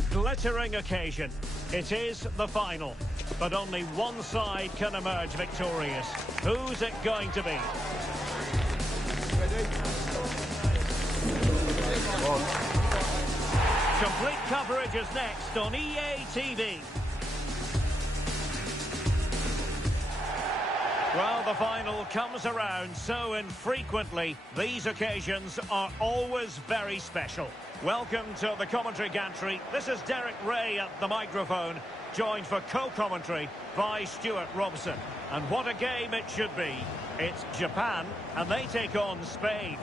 A glittering occasion. It is the final, but only one side can emerge victorious. Who's it going to be? Complete coverage is next on EA TV. Well, the final comes around so infrequently. These occasions are always very special. Welcome to the commentary gantry. This is Derek Ray at the microphone, joined for co-commentary by Stuart Robson. And what a game it should be. It's Japan, and they take on Spain.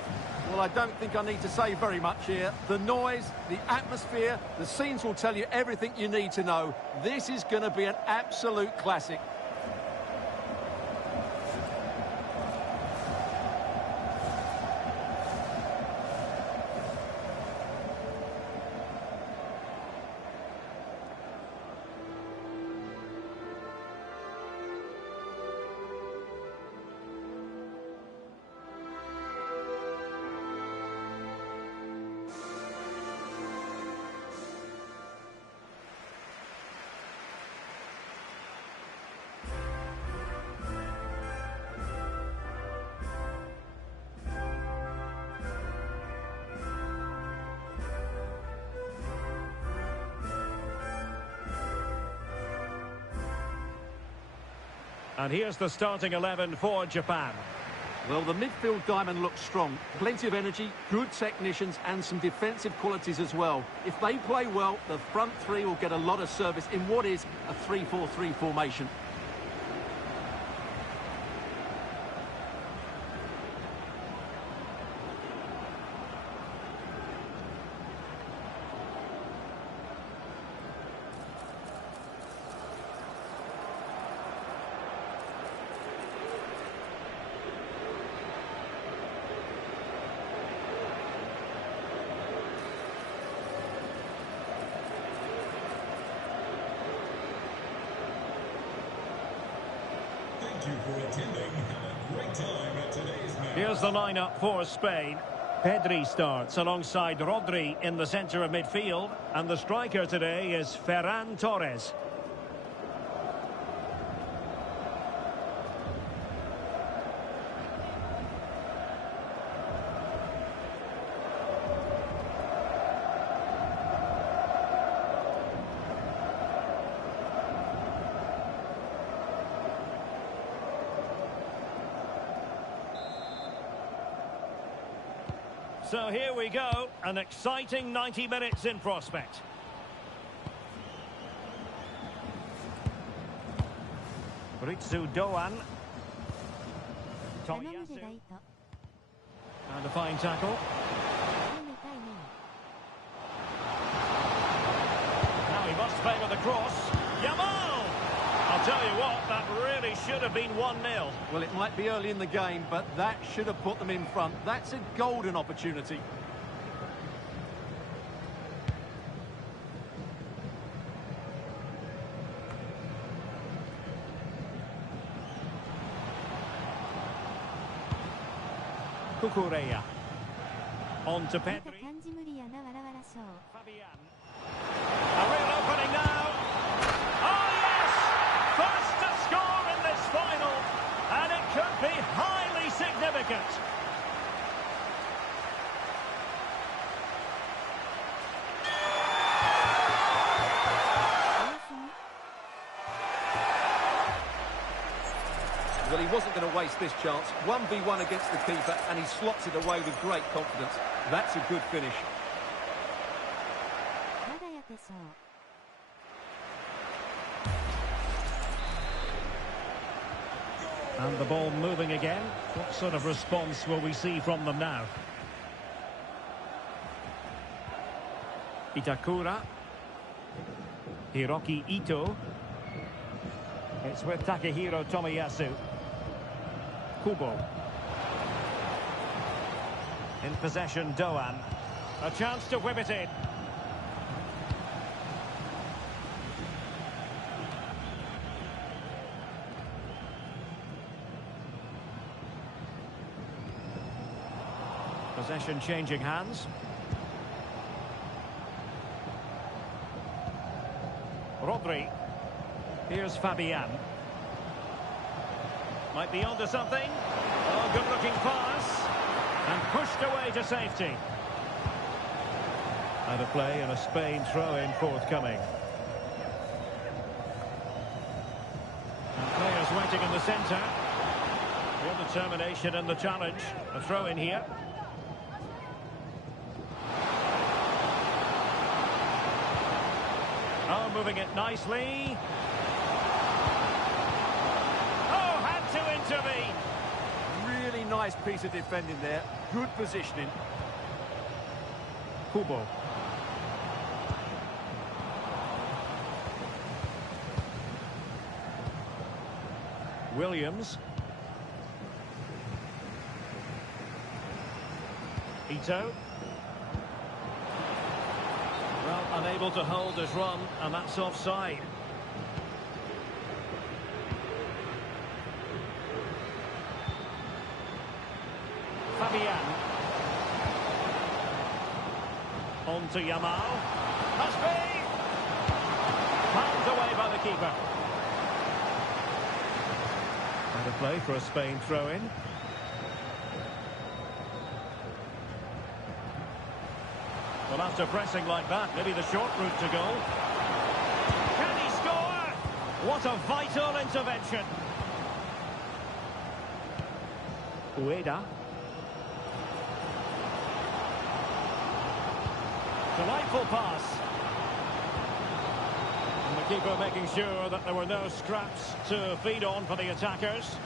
Well, I don't think I need to say very much here. The noise, the atmosphere, the scenes will tell you everything you need to know. This is going to be an absolute classic. And here's the starting 11 for Japan. Well, the midfield diamond looks strong. Plenty of energy, good technicians and some defensive qualities as well. If they play well, the front three will get a lot of service in what is a 3-4-3 formation. Here's the lineup for Spain. Pedri starts alongside Rodri in the centre of midfield, and the striker today is Ferran Torres. So here we go, an exciting 90 minutes in prospect. Ritsu Doan. Tomiyasu. And a fine tackle. Now he must play with a cross. Yamal! I'll tell you what, that really should have been 1-0. Well, it might be early in the game, but that should have put them in front. That's a golden opportunity. Kukureya. On to Pedri. Fabian. A real opening now. Oh, yes! First to score in this final. And it could be highly significant. Well, he wasn't going to waste this chance. 1v1 against the keeper, and he slots it away with great confidence. That's a good finish. And the ball moving again. What sort of response will we see from them now? Itakura. Hiroki Ito. It's with Takehiro Tomiyasu. Kubo. In possession, Doan. A chance to whip it in. Possession changing hands. Rodri. Here's Fabian. Might be onto something. Oh, good-looking pass. And pushed away to safety. Out of play and a Spain throw-in forthcoming. And players waiting in the centre. Real determination in the challenge. A throw-in here. Oh, moving it nicely. Oh, had to intervene. Really nice piece of defending there. Good positioning. Kubo. Williams. Ito. Well, unable to hold his run, and that's offside. Fabian. On to Yamal. Must be! Pounded away by the keeper. And a play for a Spain throw-in. Well, after pressing like that, maybe the short route to goal. Can he score? What a vital intervention. Ueda. Delightful pass. And the keeper making sure that there were no scraps to feed on for the attackers.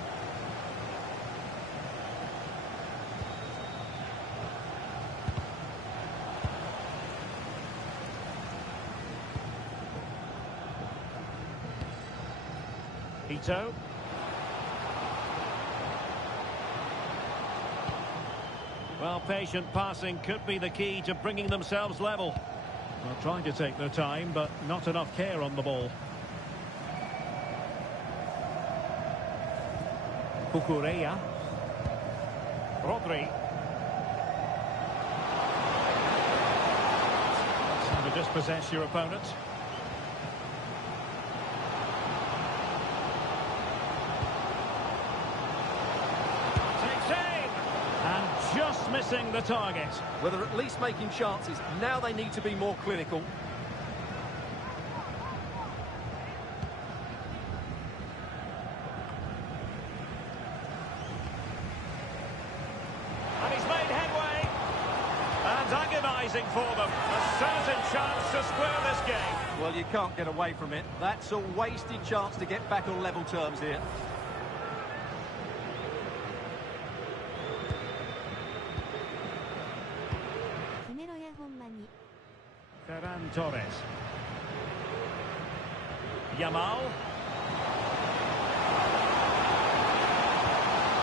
Ito. Well, patient passing could be the key to bringing themselves level. Well, trying to take their time, but not enough care on the ball. Cucurella. Rodri. Time to dispossess your opponent. Just missing the target. Well, they're at least making chances. Now they need to be more clinical. And he's made headway. And agonising for them. A certain chance to square this game. Well, you can't get away from it. That's a wasted chance to get back on level terms here. Ferran Torres. Yamal.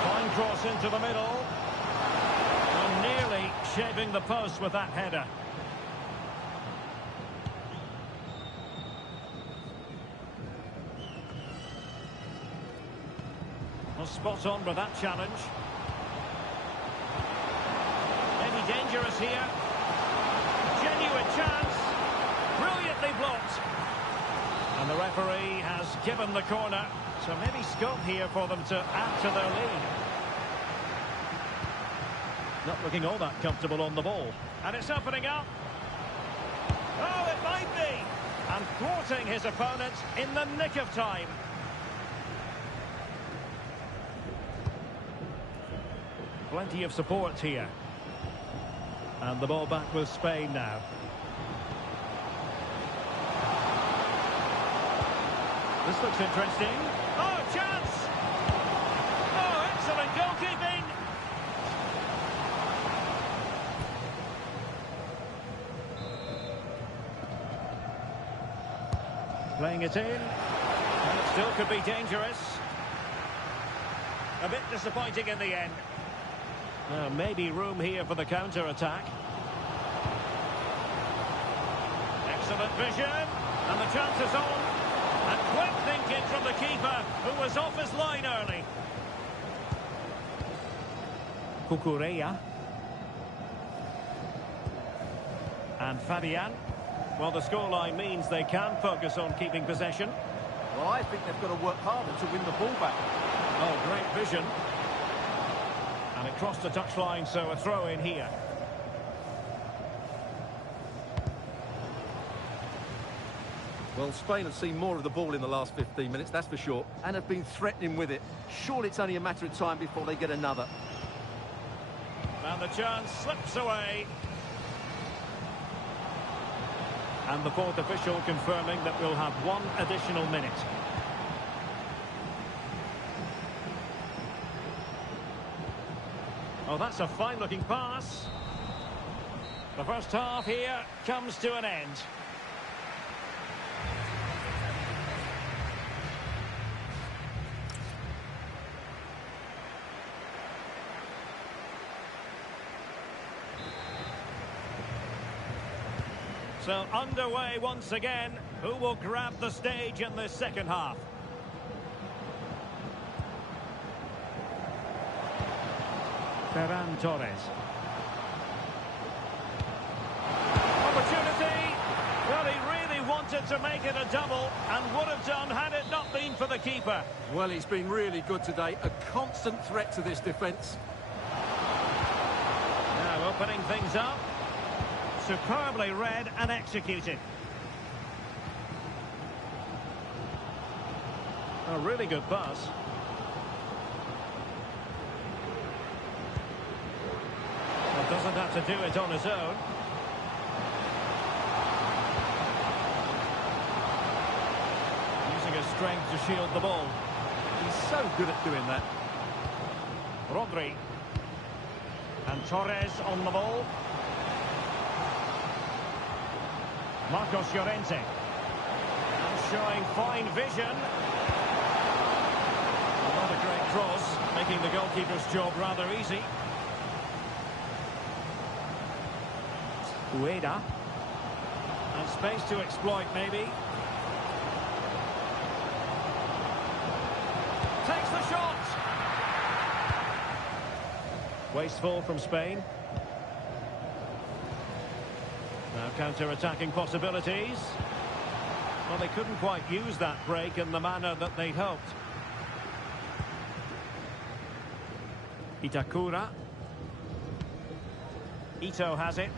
Fine cross into the middle. And nearly shaving the post with that header. Well, spot on with that challenge. Maybe dangerous here. Genuine chance. Brilliantly blocked. And the referee has given the corner. So maybe scope here for them to add to their lead. Not looking all that comfortable on the ball. And it's opening up. Oh, it might be. And thwarting his opponent in the nick of time. Plenty of support here. And the ball back with Spain now. This looks interesting. Oh, chance! Oh, excellent goalkeeping! Playing it in. And it still could be dangerous. A bit disappointing in the end. Maybe room here for the counter-attack. Excellent vision. And the chance is on. And quick thinking from the keeper, who was off his line early. Cucurella. And Fabian. Well, the scoreline means they can focus on keeping possession. Well, I think they've got to work harder to win the ball back. Oh, great vision. And it crossed the touchline, so a throw in here. Well, Spain have seen more of the ball in the last 15 minutes, that's for sure, and have been threatening with it. Surely it's only a matter of time before they get another. And the chance slips away. And the fourth official confirming that we'll have one additional minute. Oh, that's a fine-looking pass. The first half here comes to an end. So underway once again. Who will grab the stage in this second half? Ferran Torres. Opportunity. Well, he really wanted to make it a double and would have done had it not been for the keeper. Well, he's been really good today. A constant threat to this defence. Now opening things up. Superbly read and executed. A really good pass. Well, doesn't have to do it on his own. Using his strength to shield the ball. He's so good at doing that. Rodri. And Torres on the ball. Marcos Llorente. And showing fine vision. Not a great cross, making the goalkeeper's job rather easy. Ueda. And space to exploit, maybe. Takes the shot! Wasteful from Spain. Now counter-attacking possibilities. Well, they couldn't quite use that break in the manner that they'd hoped. Itakura. Ito has it.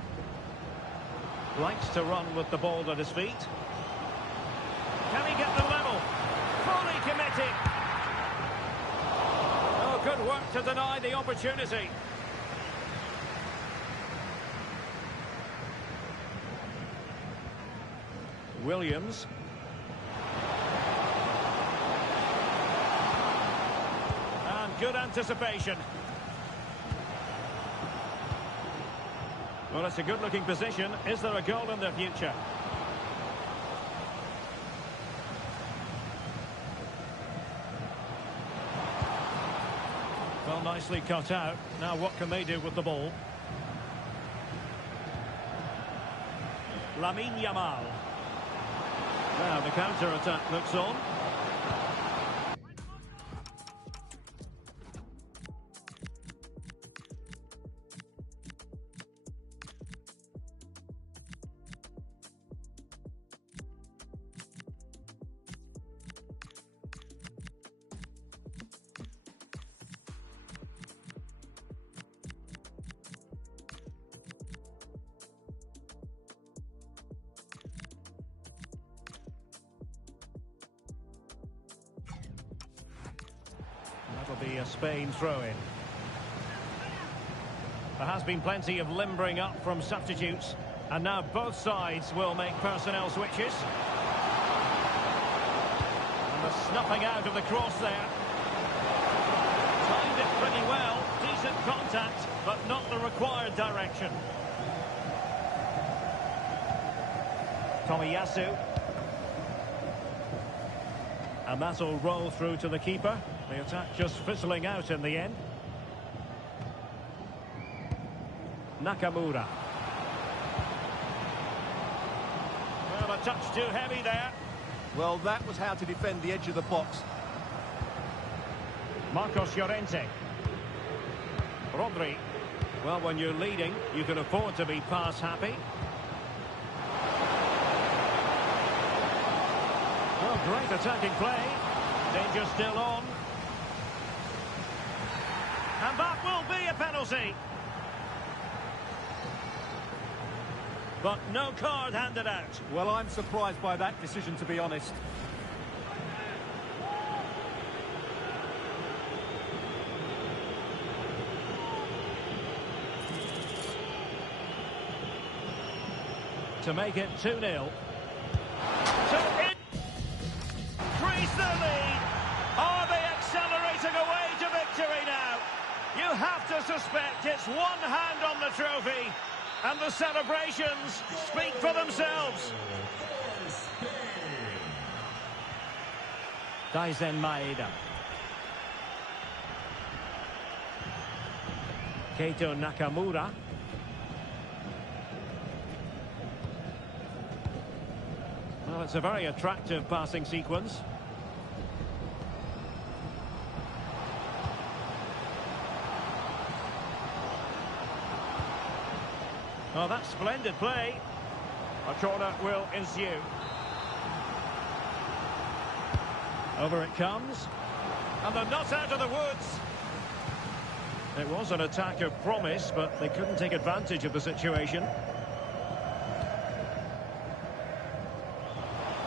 Likes to run with the ball at his feet. Can he get the level? Fully committed. Oh, good work to deny the opportunity. Williams. And good anticipation. Well, it's a good-looking position. Is there a goal in the future? Well, nicely cut out. Now what can they do with the ball? Lamine Yamal. Now the counter-attack looks on. That'll be a Spain throw-in. There has been plenty of limbering up from substitutes, and now both sides will make personnel switches. And the snuffing out of the cross there. Timed it pretty well, decent contact, but not the required direction. Tomiyasu. And that'll roll through to the keeper. The attack just fizzling out in the end. Nakamura. Well, a touch too heavy there. Well, that was how to defend the edge of the box. Marcos Llorente. Rodri. Well, when you're leading, you can afford to be pass happy. Oh, great attacking play. Danger still on. And that will be a penalty. But no card handed out. Well, I'm surprised by that decision, to be honest. To make it 2-0. To increase the lead. Are they accelerating away to victory now? You have to suspect it's one hand on the trophy. And the celebrations speak for themselves. Daizen Maeda. Keito Nakamura. Well, it's a very attractive passing sequence. Oh, that's splendid play. A corner will ensue. Over it comes. And they're not out of the woods. It was an attack of promise, but they couldn't take advantage of the situation.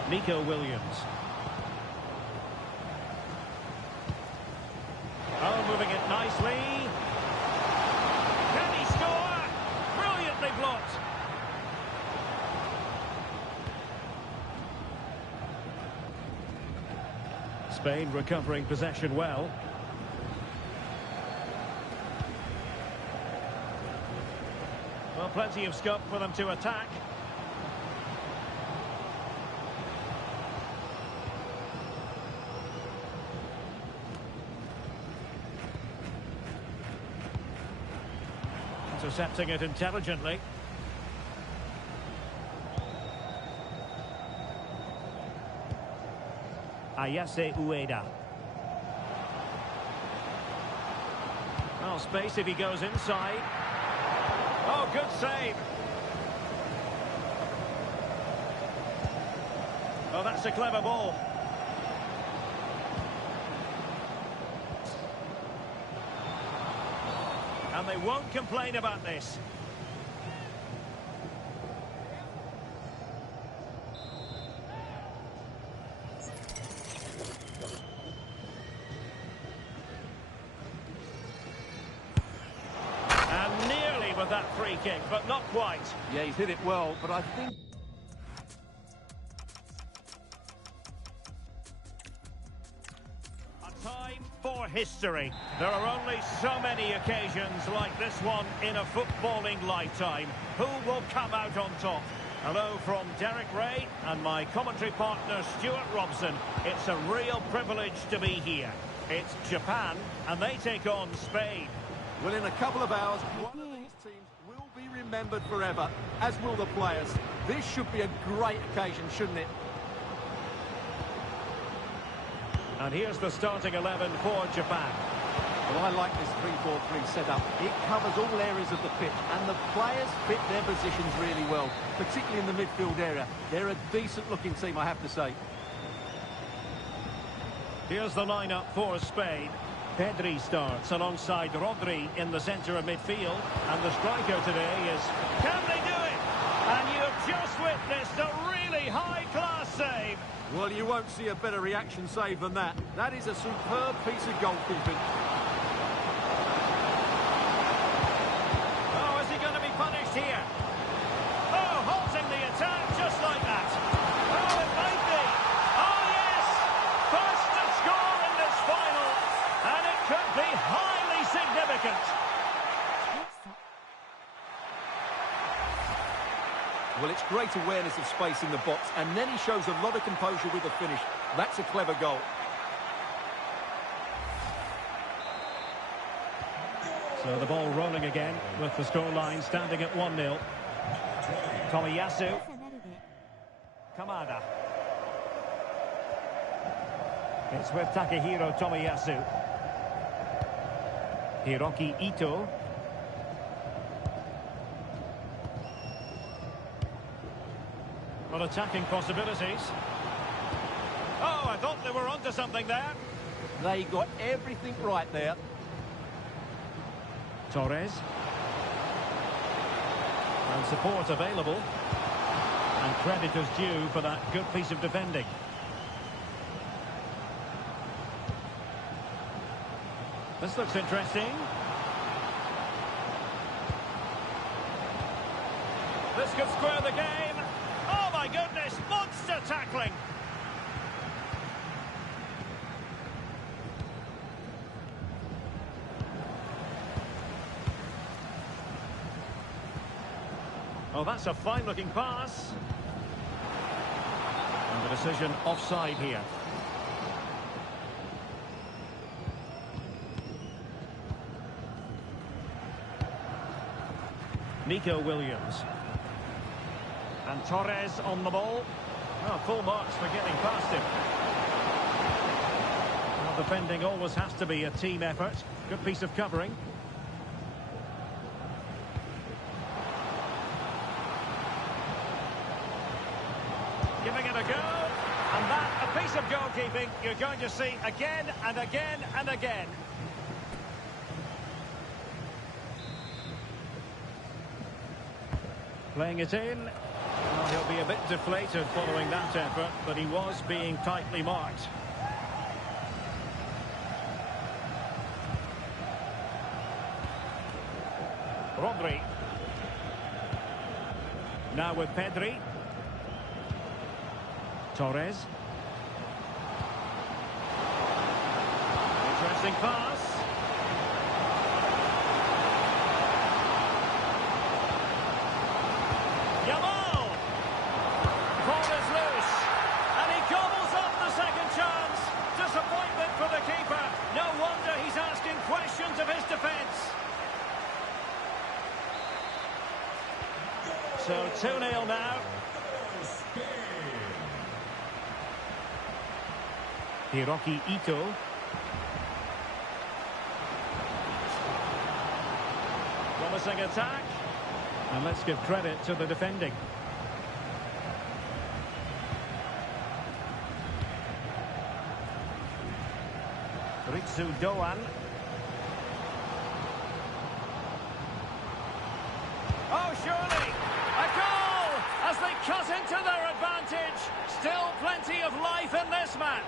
Nico Williams. Oh, moving it nicely. Can he score? Brilliantly blocked. Spain recovering possession well. Well, plenty of scope for them to attack. Intercepting it intelligently. Ayase Ueda. Well, space if he goes inside. Oh, good save. Oh, that's a clever ball. And they won't complain about this. And nearly with that free kick, but not quite. Yeah, he's hit it well, but I think... Time for history. There are only so many occasions like this one in a footballing lifetime. Who will come out on top? Hello from Derek Ray and my commentary partner Stuart Robson. It's a real privilege to be here. It's Japan and they take on Spain. Well, in a couple of hours, one of these teams will be remembered forever, as will the players. This should be a great occasion, shouldn't it? And here's the starting 11 for Japan. Well, I like this 3-4-3 setup. It covers all areas of the pitch, and the players fit their positions really well, particularly in the midfield area. They're a decent-looking team, I have to say. Here's the lineup for Spain. Pedri starts alongside Rodri in the centre of midfield. And the striker today is... Can they do it? And you have just witnessed a really high-class save. Well, you won't see a better reaction save than that. That is a superb piece of goalkeeping. Oh, is he going to be punished here? Oh, halting the attack just like that. Oh, it might be. Oh, yes. First to score in this final. And it could be highly significant. Well, it's great awareness of space in the box, and then he shows a lot of composure with the finish. That's a clever goal. So the ball rolling again with the scoreline standing at 1-0. Tomiyasu. Kamada. It's with Takehiro Tomiyasu. Hiroki Ito. Well, attacking possibilities. I thought they were onto something there. They got everything right there. Torres. And support available. And credit is due for that good piece of defending. This looks interesting. This could square the game. Oh my goodness, monster tackling. Oh, that's a fine-looking pass. And the decision offside here. Nico Williams. And Torres on the ball. Oh, full marks for getting past him. Well, defending always has to be a team effort. Good piece of covering. Giving it a go. And that, a piece of goalkeeping you're going to see again and again and again. Playing it in. Well, he'll be a bit deflated following that effort, but he was being tightly marked. Rodri. Now with Pedri. Torres. Interesting pass. Yamal! Ball is loose. And he gobbles up the second chance. Disappointment for the keeper. No wonder he's asking questions of his defence. So 2-0 now. Hiroki Ito. Promising attack. And let's give credit to the defending. Ritsu Doan. Oh, surely! A goal! As they cut into their advantage. Still plenty of life in this match.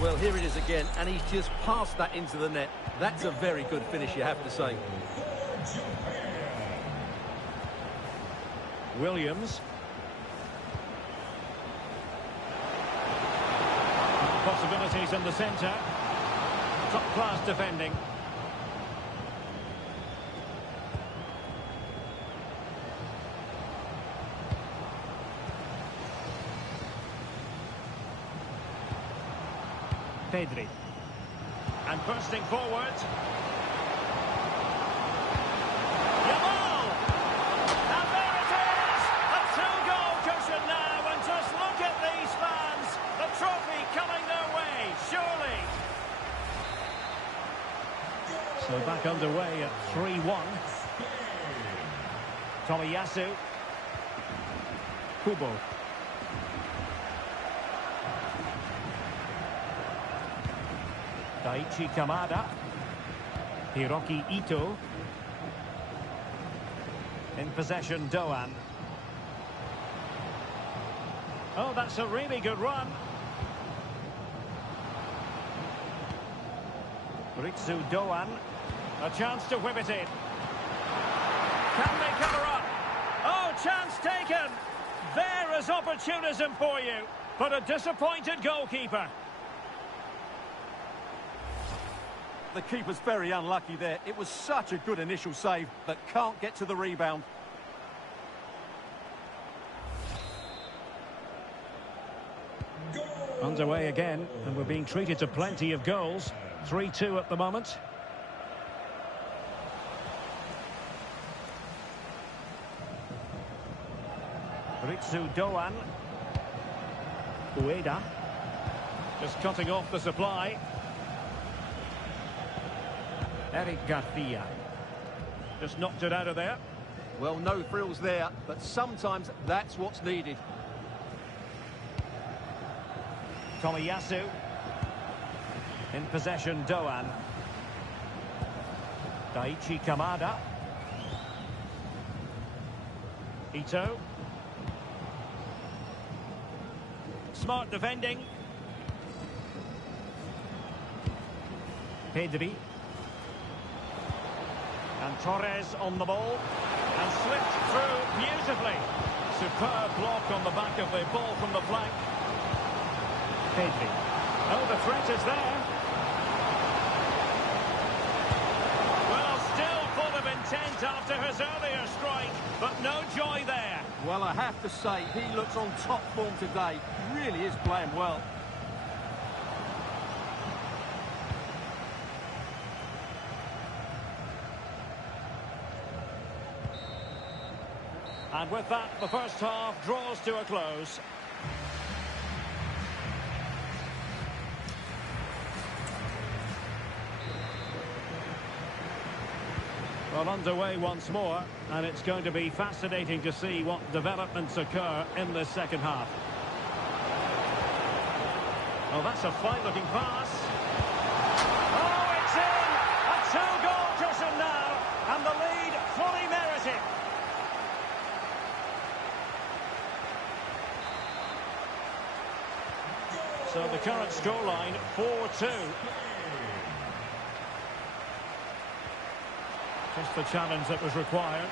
Well, here it is again, and he's just passed that into the net. That's a very good finish, you have to say. Williams. Possibilities in the centre. Top-class defending. Pedri. And bursting forward. Yamal! And there it is! A two-goal cushion now, and just look at these fans. The trophy coming their way, surely. So back underway at 3-1. Tomiyasu. Kubo. Daichi Kamada. Hiroki Ito. In possession, Doan. Oh, that's a really good run. Ritsu Doan. A chance to whip it in. Can they cover up? Oh, chance taken. There is opportunism for you. But a disappointed goalkeeper. The keeper's very unlucky there. It was such a good initial save, but can't get to the rebound. Underway again, and we're being treated to plenty of goals. 3-2 at the moment. Ritsu Doan. Ueda. Just cutting off the supply. Eric Garcia. Just knocked it out of there. Well, no frills there, but sometimes that's what's needed. Tomiyasu. In possession, Doan. Daichi Kamada. Ito. Smart defending. Pedri. And Torres on the ball. And slipped through beautifully. Superb block on the back of the ball from the flank. Pedri. Oh, the threat is there. Well, still full of intent after his earlier strike, but no joy there. Well, I have to say, he looks on top form today. He really is playing well. And with that, the first half draws to a close. Well, underway once more, and it's going to be fascinating to see what developments occur in the second half. Well, that's a fine-looking pass. Oh, it's in! A two-goal cushion now, and the lead fully merited. So the current scoreline, 4-2. Just the challenge that was required.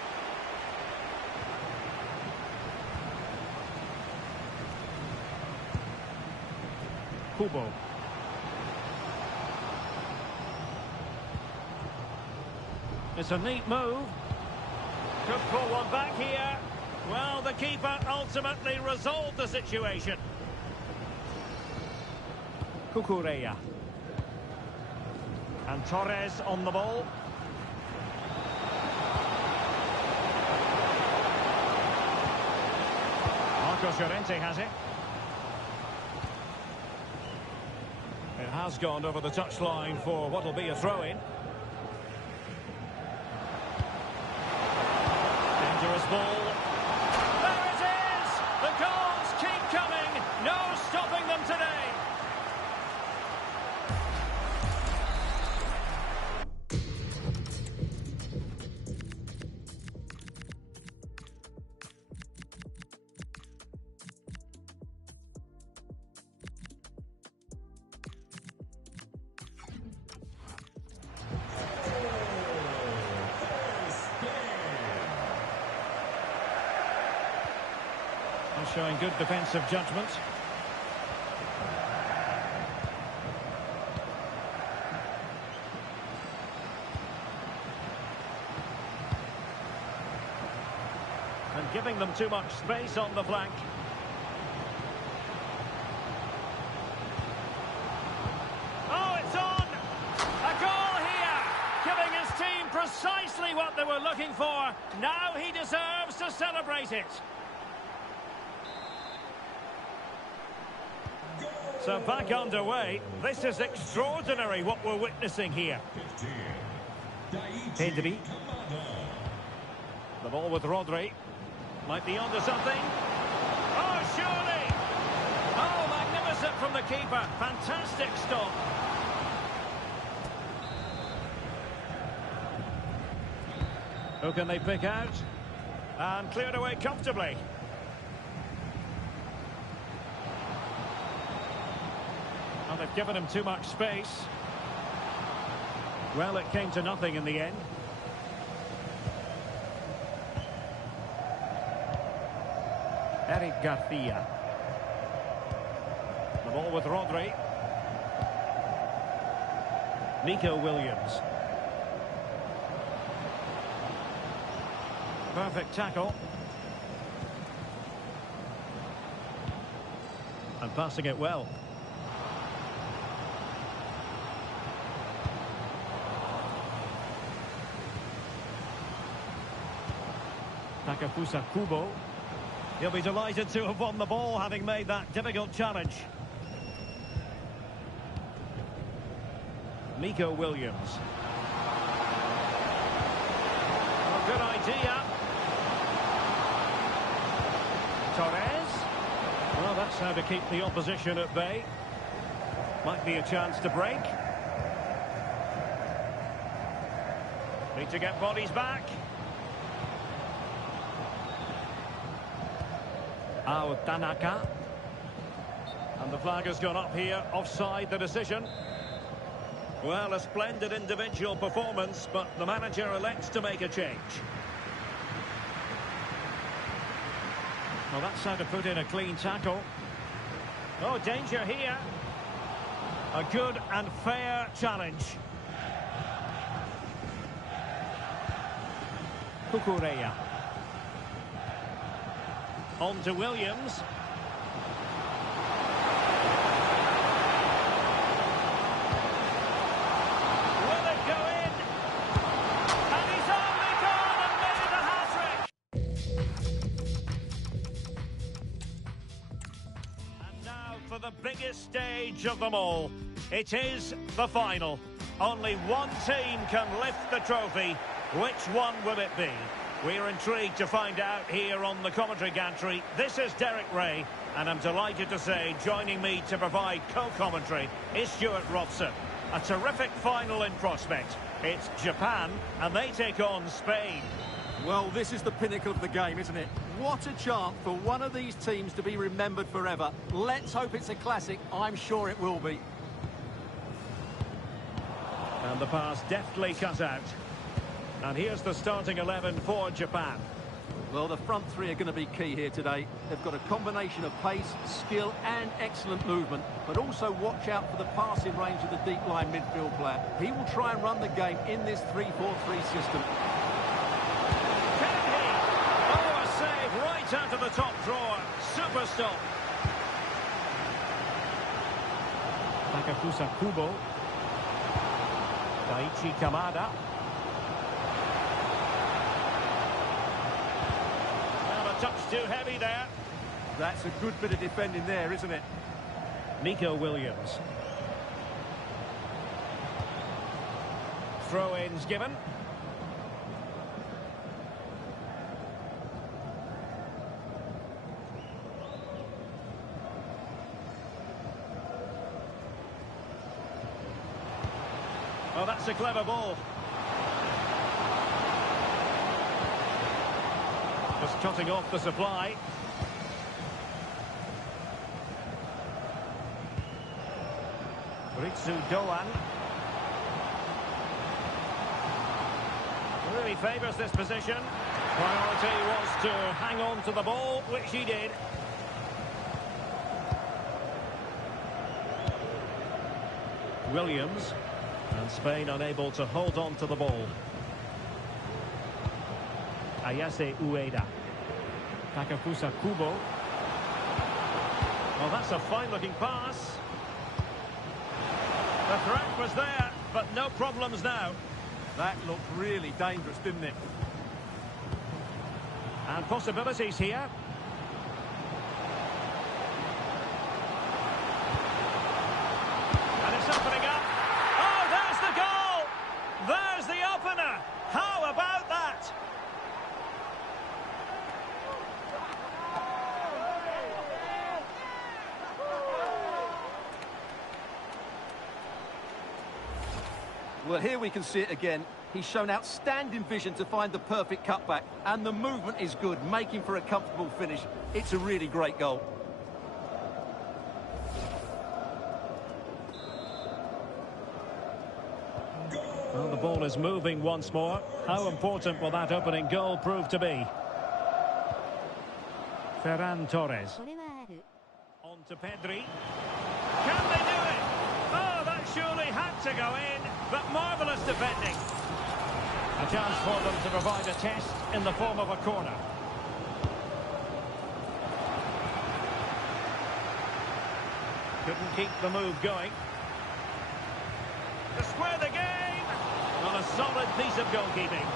Kubo. It's a neat move. Could pull one back here. Well, the keeper ultimately resolved the situation. Kukureya. And Torres on the ball. Llorente has it. It has gone over the touchline for what will be a throw-in. Dangerous ball. There it is! The goals keep coming. No stopping them today. Showing good defensive judgment. And giving them too much space on the flank. Oh, it's on! A goal here! Giving his team precisely what they were looking for. Now he deserves to celebrate it. So back underway. This is extraordinary what we're witnessing here. Pedri. The ball with Rodri. Might be onto something. Oh, surely! Oh, magnificent from the keeper. Fantastic stop. Who can they pick out? And cleared away comfortably. Well, they've given him too much space. Well, it came to nothing in the end. Eric Garcia. The ball with Rodri. Nico Williams. Perfect tackle. And passing it well. Takafusa Kubo. He'll be delighted to have won the ball, having made that difficult challenge. Nico Williams. Oh, good idea. Torres. Well, that's how to keep the opposition at bay. Might be a chance to break. Need to get bodies back. Tanaka. And the flag has gone up here, offside the decision. Well, a splendid individual performance, but the manager elects to make a change. Well, that's how to put in a clean tackle. Oh, danger here. A good and fair challenge. Kukureya. On to Williams. Will it go in? And he's only gone and made a hat-trick. And now for the biggest stage of them all. It is the final. Only one team can lift the trophy. Which one will it be? We're intrigued to find out here on the commentary gantry. This is Derek Ray, and I'm delighted to say joining me to provide co-commentary is Stuart Robson. A terrific final in prospect. It's Japan, and they take on Spain. Well, this is the pinnacle of the game, isn't it? What a chance for one of these teams to be remembered forever. Let's hope it's a classic. I'm sure it will be. And the pass deftly cut out. And here's the starting 11 for Japan. Well, the front three are going to be key here today. They've got a combination of pace, skill and excellent movement, but also watch out for the passing range of the deep line midfield player. He will try and run the game in this 3-4-3 system. Can he? Oh, a save right out of the top drawer. Super stop. Takafusa Kubo. Daichi Kamada. Touch too heavy there. That's a good bit of defending there, isn't it? Nico Williams. Throw-ins given. Oh, that's a clever ball. Just cutting off the supply. Ritsu Doan. Really favours this position. Priority was to hang on to the ball, which he did. Williams. And Spain unable to hold on to the ball. Ayase Ueda. Takafusa Kubo. Well, that's a fine-looking pass. The threat was there, but no problems now. That looked really dangerous, didn't it? And possibilities here. And it's opening up. Oh, there's the goal! There's the opener! How about that? Well, here we can see it again. He's shown outstanding vision to find the perfect cutback. And the movement is good, making for a comfortable finish. It's a really great goal. Well, the ball is moving once more. How important will that opening goal prove to be? Ferran Torres. On to Pedri. Can they do it? Oh, that surely had to go in, but marvellous defending. A chance for them to provide a test in the form of a corner. Couldn't keep the move going. To square the game! On a solid piece of goalkeeping.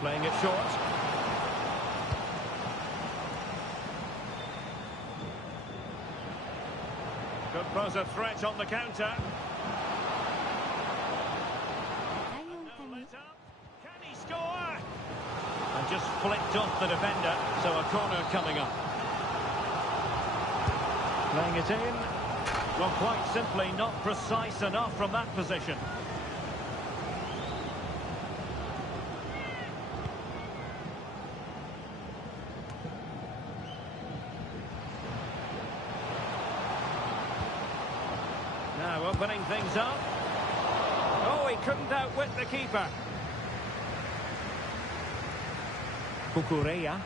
Playing it short. Could pose a threat on the counter. Can he score? flicked off the defender, so a corner coming up. Playing it in. Well, quite simply not precise enough from that position. Now opening things up. Oh, he couldn't outwit the keeper. Cucurella.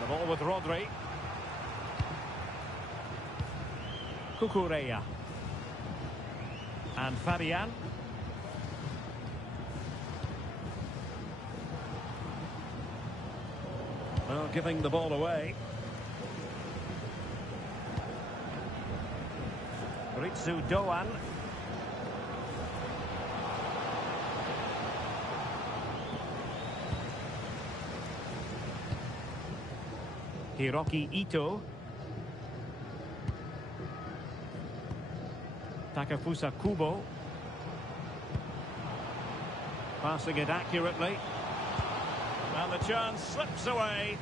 The ball with Rodri. Cucurella. And Fabian. Well, giving the ball away. Ritsu Doan. Hiroki Ito. Takafusa Kubo. Passing it accurately. And the chance slips away.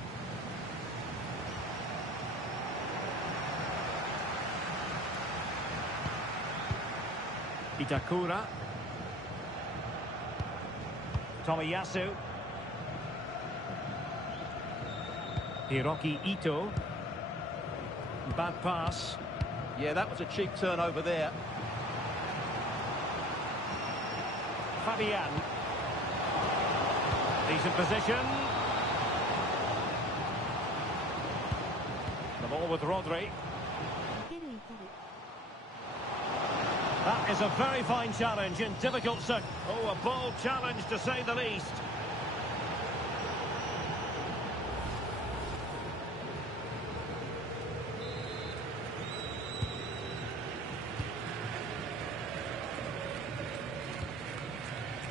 Itakura. Tomiyasu. Hiroki Ito. Bad pass. Yeah, that was a cheap turnover there. Fabian. Decent position. The ball with Rodri. That is a very fine challenge in difficult circumstances. Oh, a bold challenge to say the least.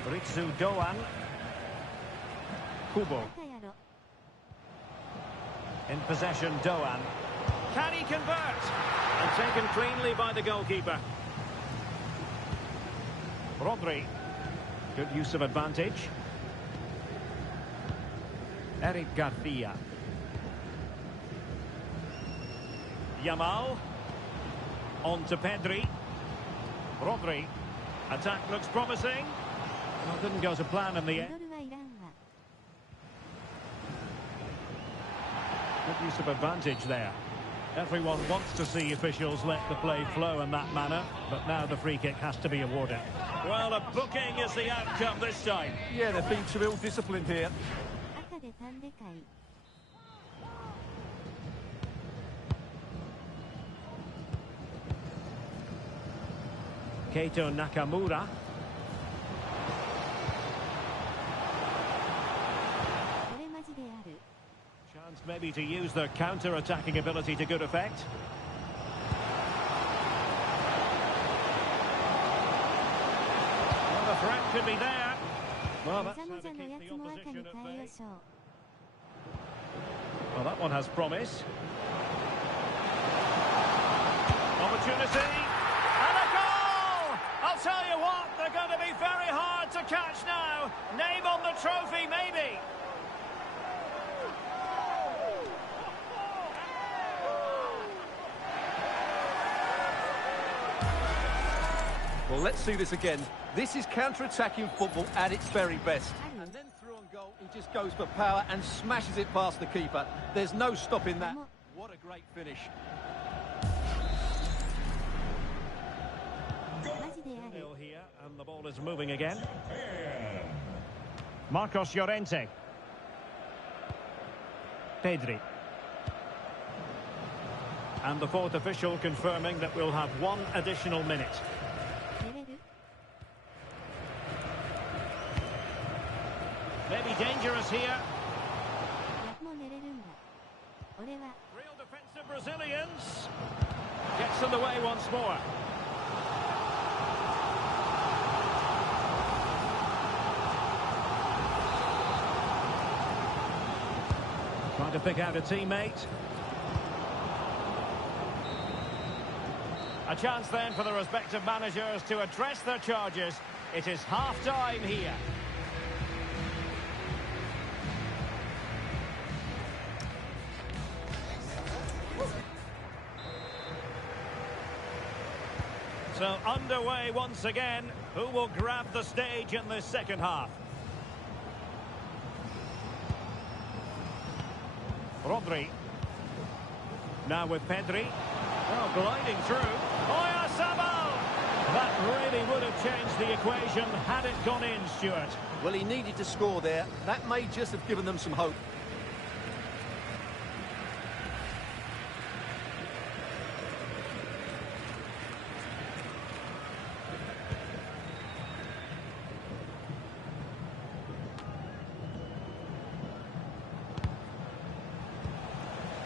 Ritsu Doan. Kubo. In possession, Doan. Can he convert? And taken cleanly by the goalkeeper. Rodri. Good use of advantage. Eric Garcia. Yamal. On to Pedri. Rodri. Attack looks promising. Well, didn't go to plan in the end. Good use of advantage there. Everyone wants to see officials let the play flow in that manner, but now the free kick has to be awarded. Well, a booking is the outcome this time. Yeah, they've been too ill-disciplined here. Keito Nakamura. Chance maybe to use their counter-attacking ability to good effect. Well, the threat could be there. Well, that's how to keep the opposition at bay. Well, that one has promise. Opportunity. And a goal! I'll tell you what, they're going to be very hard to catch now. Name on the trophy, maybe. Well, let's see this again. This is counter-attacking football at its very best. And then through on goal, he just goes for power and smashes it past the keeper. There's no stopping that. What a great finish. Nil here, and the ball is moving again. Marcos Llorente. Pedri. And the fourth official confirming that we'll have one additional minute. Maybe dangerous here. Real defensive Brazilians. Gets in the way once more. Trying to pick out a teammate. A chance then for the respective managers to address their charges. It is half-time here. So underway once again. Who will grab the stage in this second half? Rodri. Now with Pedri. Oh, gliding through. Oyarzabal! That really would have changed the equation had it gone in, Stuart. Well, he needed to score there. That may just have given them some hope.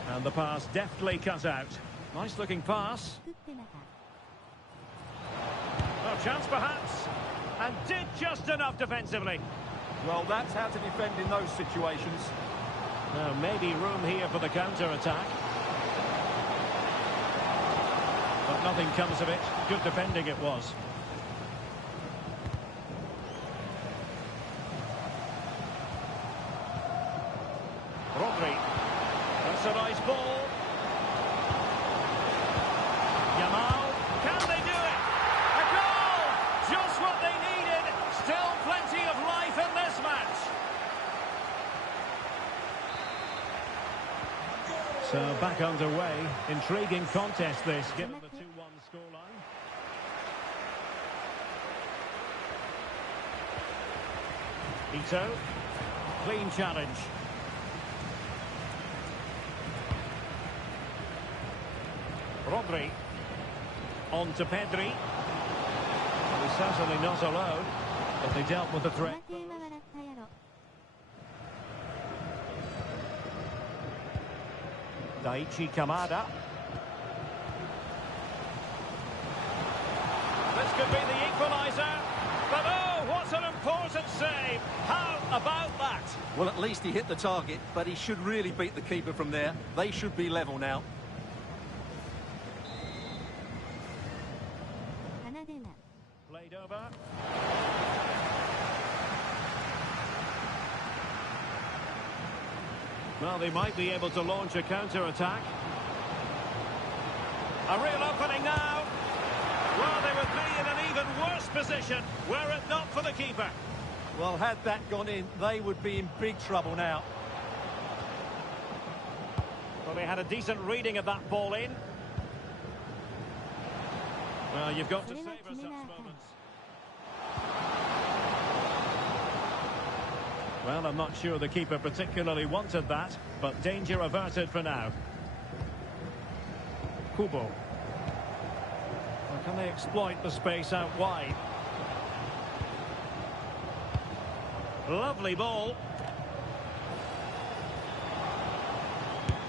And the pass deftly cut out. Nice looking pass. Oh, chance perhaps. And did just enough defensively. Well, that's how to defend in those situations. Now, maybe room here for the counter-attack. But nothing comes of it. Good defending it was. Rodri. That's a nice ball. Yamal. Can they do it? A goal! Just what they needed. Still plenty of life in this match. So back underway. Intriguing contest this, given the 2-1 scoreline. Ito. Clean challenge. Rodri. On to Pedri. He's certainly not alone, but they dealt with the threat. Daichi Kamada. This could be the equaliser. But oh, what an important save. How about that? Well, at least he hit the target, but he should really beat the keeper from there. They should be level now. Played over. Well, they might be able to launch a counter-attack. A real opening now. Well, they would be in an even worse position were it not for the keeper. Well, had that gone in, they would be in big trouble now. Well, they had a decent reading of that ball in. Well, you've got to savour such moments. Well, I'm not sure the keeper particularly wanted that, but danger averted for now. Kubo. Well, can they exploit the space out wide? Lovely ball.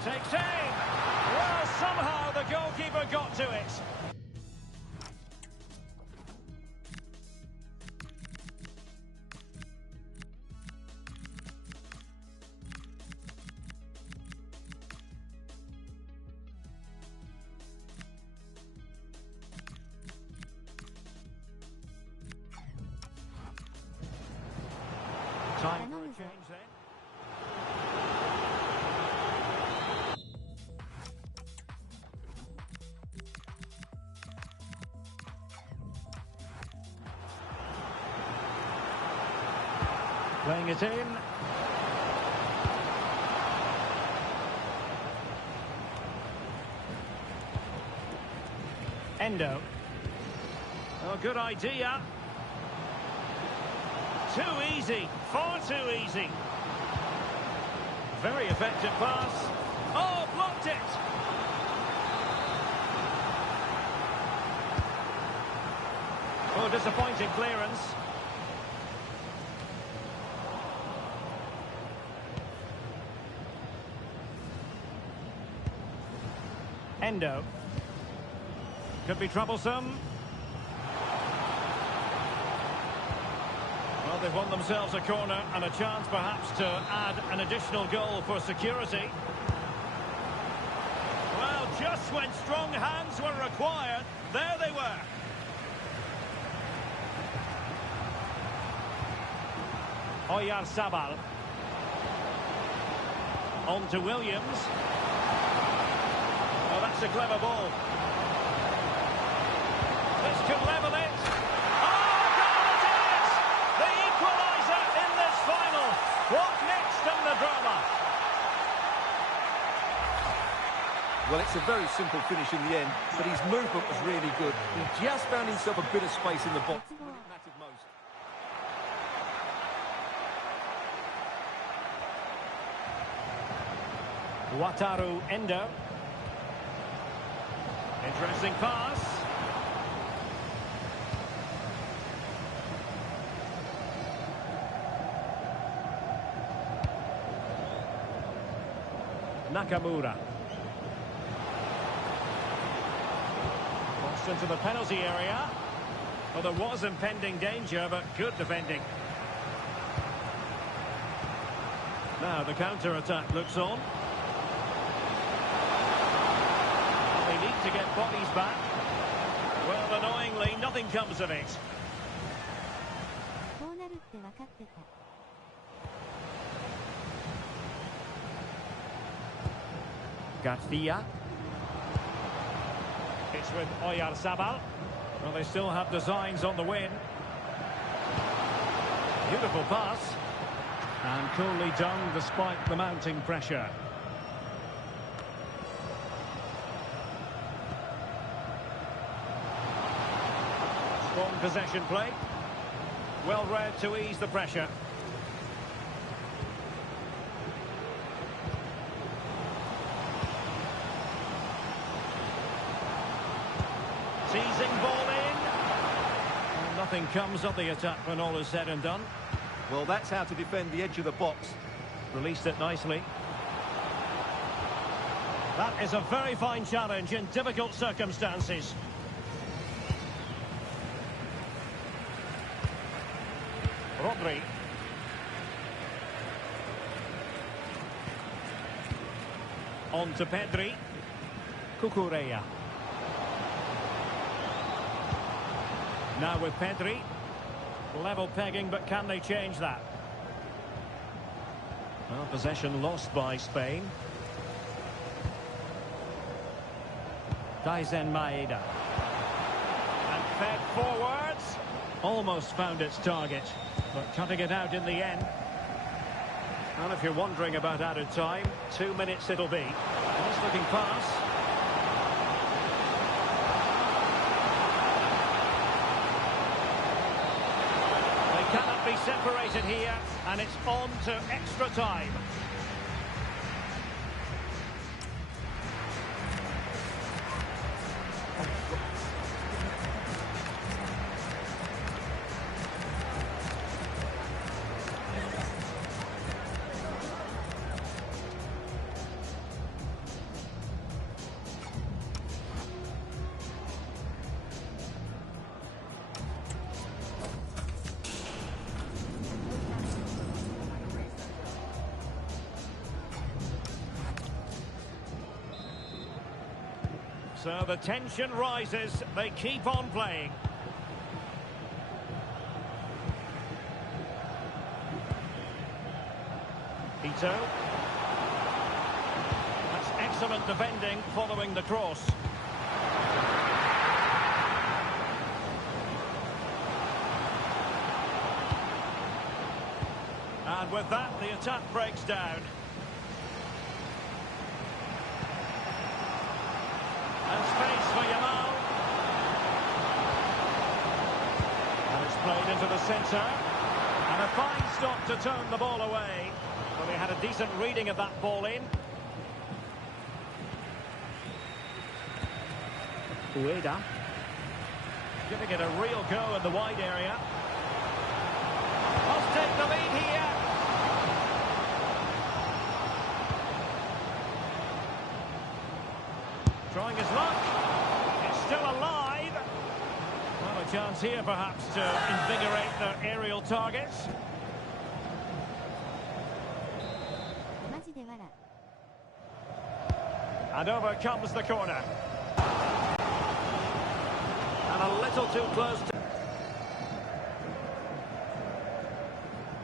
Takes aim. Well, somehow the goalkeeper got to it. Time for a change then. Playing it in. Endo. Oh, good idea. Too easy, far too easy. Very effective pass. Oh, blocked it. Oh, disappointing clearance. Endo. Could be troublesome. Well, they've won themselves a corner and a chance perhaps to add an additional goal for security. Well, just when strong hands were required, there they were. Oyarzabal. On to Williams. Oh, that's a clever ball. This could level it. Oh, goal it is! The equaliser in this final. What next in the drama? Well, it's a very simple finish in the end, but his movement was really good. He just found himself a bit of space in the box when it mattered most. Wataru Endo. Interesting pass. Nakamura. Crossed into the penalty area. Well, there was impending danger, but good defending. Now the counter-attack looks on. They need to get bodies back. Well, annoyingly, nothing comes of it. Garcia. It's with Oyarzabal. Well, they still have designs on the win. Beautiful pass. And coolly done despite the mounting pressure. Strong possession play. Well read to ease the pressure. Teasing ball in. Well, nothing comes of the attack when all is said and done. Well, that's how to defend the edge of the box. Released it nicely. That is a very fine challenge in difficult circumstances. Rodri. On to Pedri. Cucurella. Now with Pedri. Level pegging, but can they change that? Well, possession lost by Spain. Daizen Maeda. And fed forwards. Almost found its target, but cutting it out in the end. And if you're wondering about added time, 2 minutes it'll be. Nice looking pass. Cannot be separated here, and it's on to extra time. So the tension rises, they keep on playing. Ito. That's excellent defending following the cross. And with that, the attack breaks down. And space for Yamal. And it's played into the centre. And a fine stop to turn the ball away. Well, they had a decent reading of that ball in. Ueda. Giving it a real go in the wide area. Must take the lead here. Trying his luck. It's still alive. Well, a chance here perhaps to invigorate their aerial targets. And over comes the corner. And a little too close to...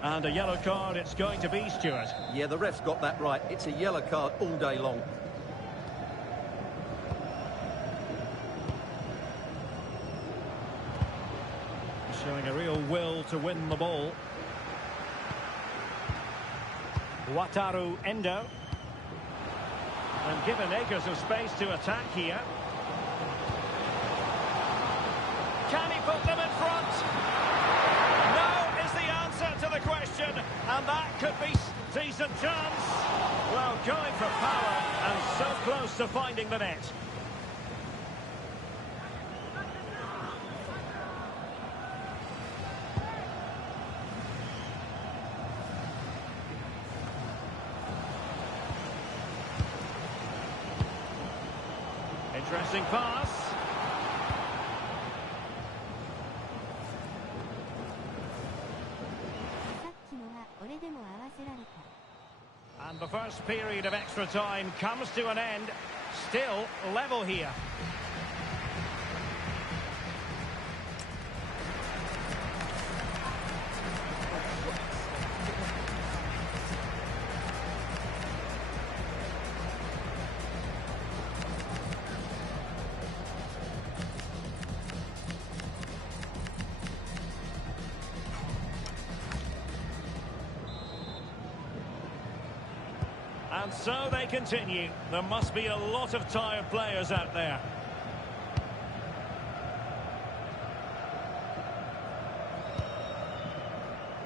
And a yellow card it's going to be, Stuart. Yeah, the ref's got that right. It's a yellow card all day long. Showing a real will to win the ball. Wataru Endo. And given acres of space to attack here. Can he put them in front? No is the answer to the question. And that could be decent chance. Well, going for power and so close to finding the net. Interesting pass. And the first period of extra time comes to an end. Still level here. And so they continue. There must be a lot of tired players out there.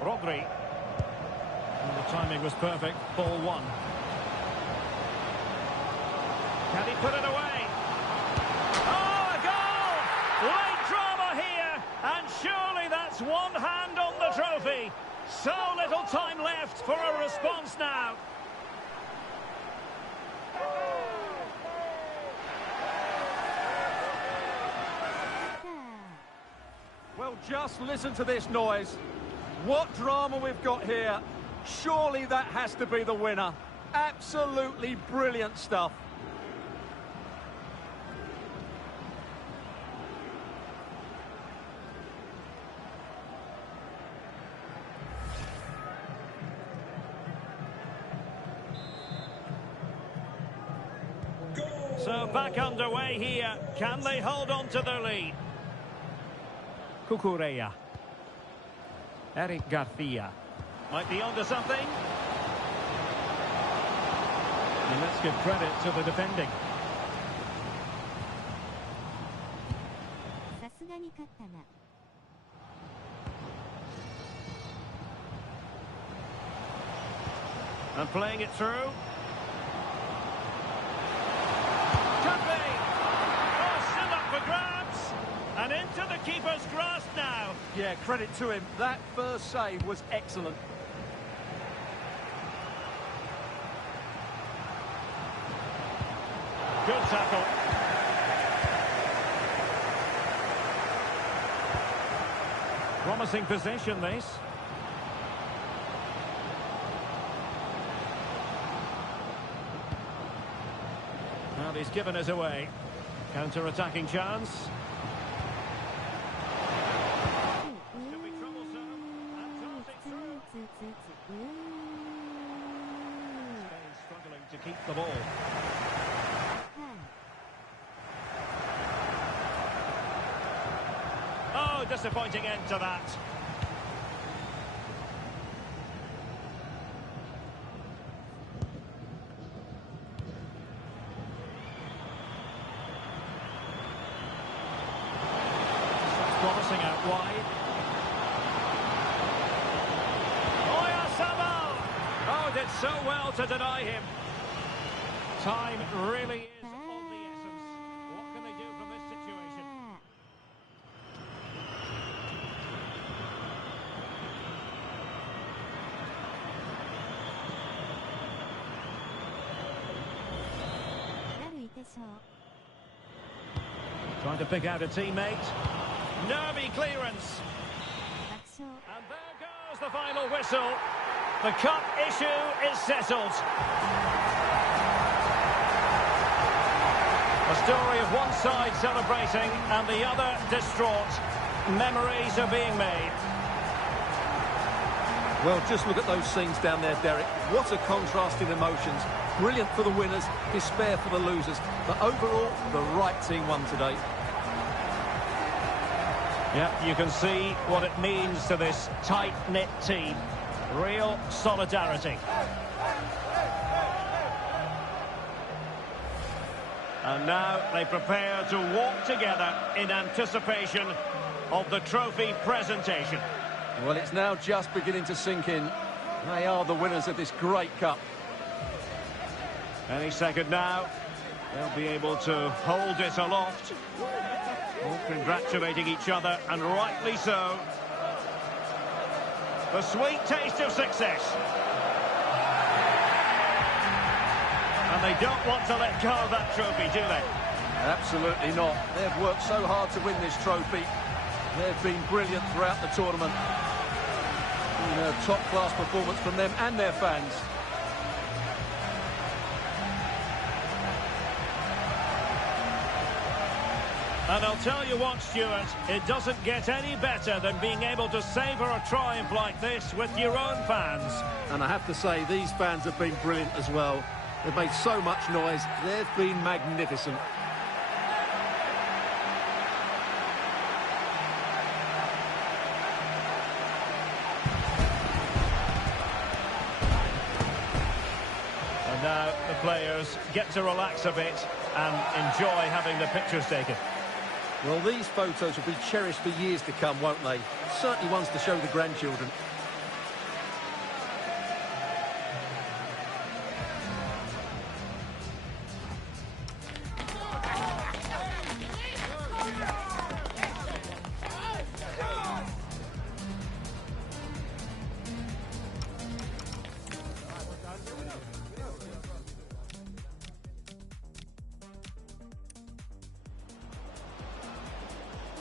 Rodri. And the timing was perfect. Ball one. Can he put it away? Oh, a goal! Late drama here. And surely that's one hand on the trophy. So little time left for a response now. Well, just listen to this noise. What drama we've got here. Surely that has to be the winner. Absolutely brilliant stuff. So back underway here. Can they hold on to their lead? Cucurella. Eric Garcia. Might be onto something. And let's give credit to the defending. And playing it through. Could be. Oh, still up for grabs. And into the keeper's grasp now. Yeah, credit to him. That first save was excellent. Good tackle. Promising possession, this. Well, he's given us away. Counter-attacking chance. Could be troublesome. And tossing through. Spain struggling to keep the ball. Oh, disappointing end to that. Promising out wide. Oyarzabal! Oh, did so well to deny him. Time really is of the essence. What can they do from this situation? Trying to pick out a teammate. Nervy clearance. And there goes the final whistle. The cup issue is settled. A story of one side celebrating and the other distraught. Memories are being made. Well, just look at those scenes down there, Derek. What a contrast in emotions. Brilliant for the winners, despair for the losers. But overall, the right team won today. Yeah, you can see what it means to this tight-knit team. Real solidarity. And now they prepare to walk together in anticipation of the trophy presentation. Well, it's now just beginning to sink in. They are the winners of this great cup. Any second now, they'll be able to hold it aloft. All congratulating each other, and rightly so. The sweet taste of success. And they don't want to let go of that trophy, do they? Absolutely not. They've worked so hard to win this trophy. They've been brilliant throughout the tournament. A top-class performance from them and their fans. And I'll tell you what, Stuart, it doesn't get any better than being able to savour a triumph like this with your own fans. And I have to say, these fans have been brilliant as well. They've made so much noise. They've been magnificent. And now the players get to relax a bit and enjoy having the pictures taken. Well, these photos will be cherished for years to come, won't they? Certainly ones to show the grandchildren.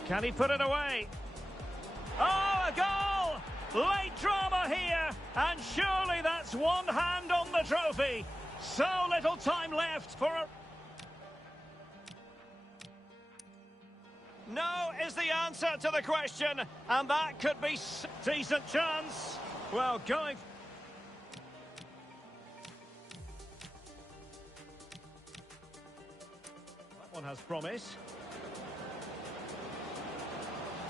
Can he put it away? Oh, a goal! Late drama here, and surely that's one hand on the trophy. So little time left for a... No is the answer to the question, and that could be decent chance. Well, going... That one has promise.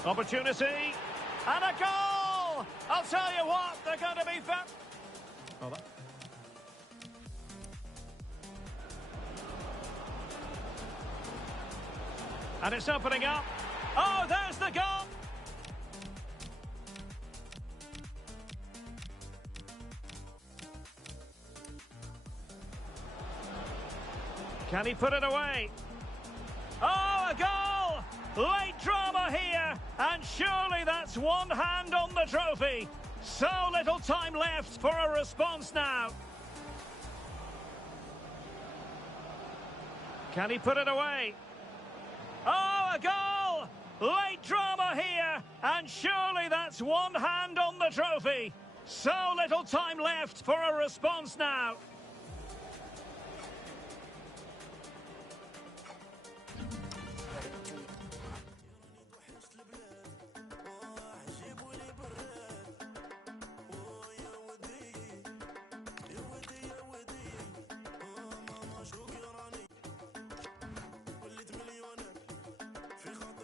Opportunity, and a goal! I'll tell you what, they're going to be fat. Oh, that... And it's opening up. Oh, there's the goal! Can he put it away? Oh, a goal! Late drama here, and surely that's one hand on the trophy. So little time left for a response now. Can he put it away? Oh, a goal! Late drama here, and surely that's one hand on the trophy. So little time left for a response now.